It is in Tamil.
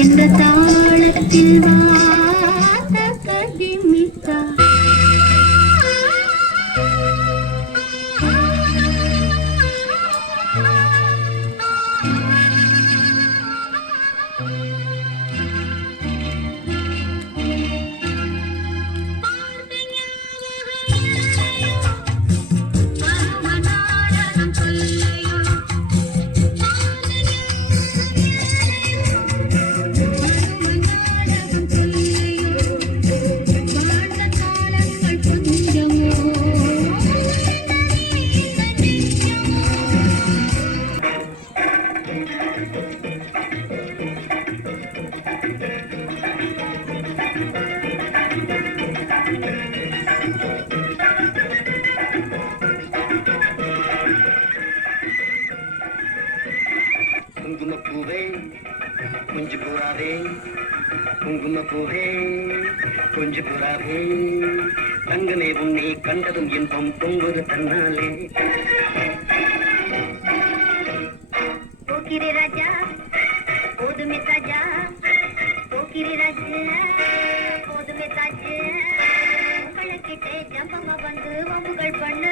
என்ற தாளத்தில் வாசகதிமித்தா குங்குமப்பூவே குஞ்சு புறாவே குங்குமப்பூவே குஞ்சு புறாவே தங்கமே உன்னை கண்டதும் இன்பம் பொங்குது தன்னாலே போக்கிரி ராஜா போதுமே தாஜா போக்கிரி ராஜா போதுமே தாஜா உங்களை கிட்டே ஜம்பமா வந்து வம்புகள் பண்ண